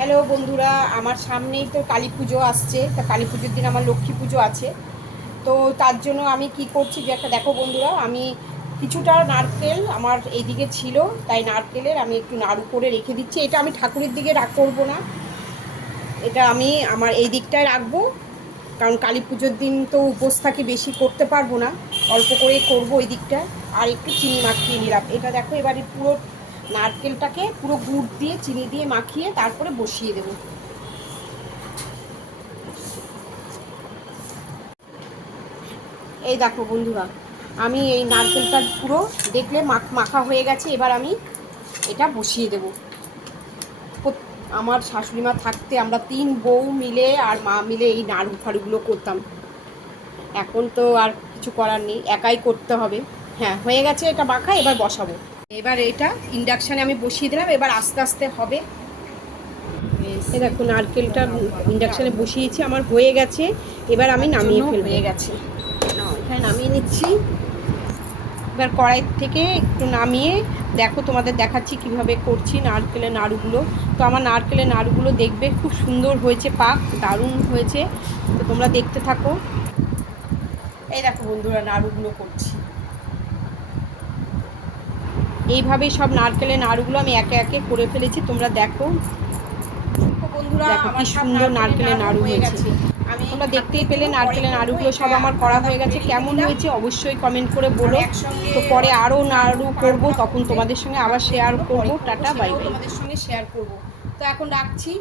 Hello বন্ধুরা, আমার সামনেই তো কালী পুজো আসছে। তা কালী পুজোর দিন আমার লক্ষ্মী পুজো আছে। তো তার জন্য আমি কি করছি যে একটা দেখো বন্ধুরা, আমি কিছুটা নারকেল আমার এইদিকে ছিল, তাই নারকেলের আমি একটু নাড়ু করে রেখে দিচ্ছি। এটা আমি ঠাকুরের দিকে করবো না, এটা আমি আমার এই দিকটায় রাখবো, কারণ কালী পুজোর দিন তো উপোস থাকি, বেশি করতে পারবো না, অল্প করে করবো ওই দিকটায়। আর একটু চিনি মাখিয়ে নিলাম। এটা দেখো, এবারে পুরো নারকেলটাকে পুরো গুড় দিয়ে চিনি দিয়ে মাখিয়ে তারপরে বসিয়ে দেবো। এই দেখো বন্ধুরা, আমি এই নারকেলটা পুরো দেখলে মাখা হয়ে গেছে। এবার আমি এটা বসিয়ে দেব। আমার শাশুড়ি মা থাকতে আমরা 3 বউ মিলে আর মা মিলে এই নাড়ু ফাড়ুগুলো করতাম। এখন তো আর কিছু করার নেই, একাই করতে হবে। হ্যাঁ, হয়ে গেছে এটা মাখা, এবার বসাবো। এবার এটা ইন্ডাকশানে আমি বসিয়ে দিলাম, এবার আস্তে আস্তে হবে। এই দেখো, নারকেলটা ইন্ডাকশানে বসিয়েছি, আমার হয়ে গেছে। এবার আমি নামিয়ে ফেলবো। হয়ে গেছে, এখানে নামিয়ে নিচ্ছি। এবার কড়াই থেকে একটু নামিয়ে দেখো, তোমাদের দেখাচ্ছি কিভাবে করছি নারকেলের নাড়ুগুলো। তো আমার নারকেলের নাড়ুগুলো দেখবে খুব সুন্দর হয়েছে, পাক দারুণ হয়েছে। তো তোমরা দেখতে থাকো। এই দেখো বন্ধুরা, নাড়ুগুলো করছি এইভাবেই। সব নারকেলের নাড়ুগুলো আমি একে একে করে ফেলেছি, তোমরা দেখো। বন্ধুরা, দেখো কি সুন্দর নারকেলের নাড়ু হয়েছে। তোমরা দেখতেই পেলে নারকেলের নাড়ুগুলো সব আমার করা হয়ে গেছে। কেমন হয়েছে অবশ্যই কমেন্ট করে বলো। তো পরে আরও নাড়ু করব, তখন তোমাদের সঙ্গে আবার শেয়ার করব। Tata, bye bye. তোমাদের সঙ্গে শেয়ার করব। তো এখন রাখছি।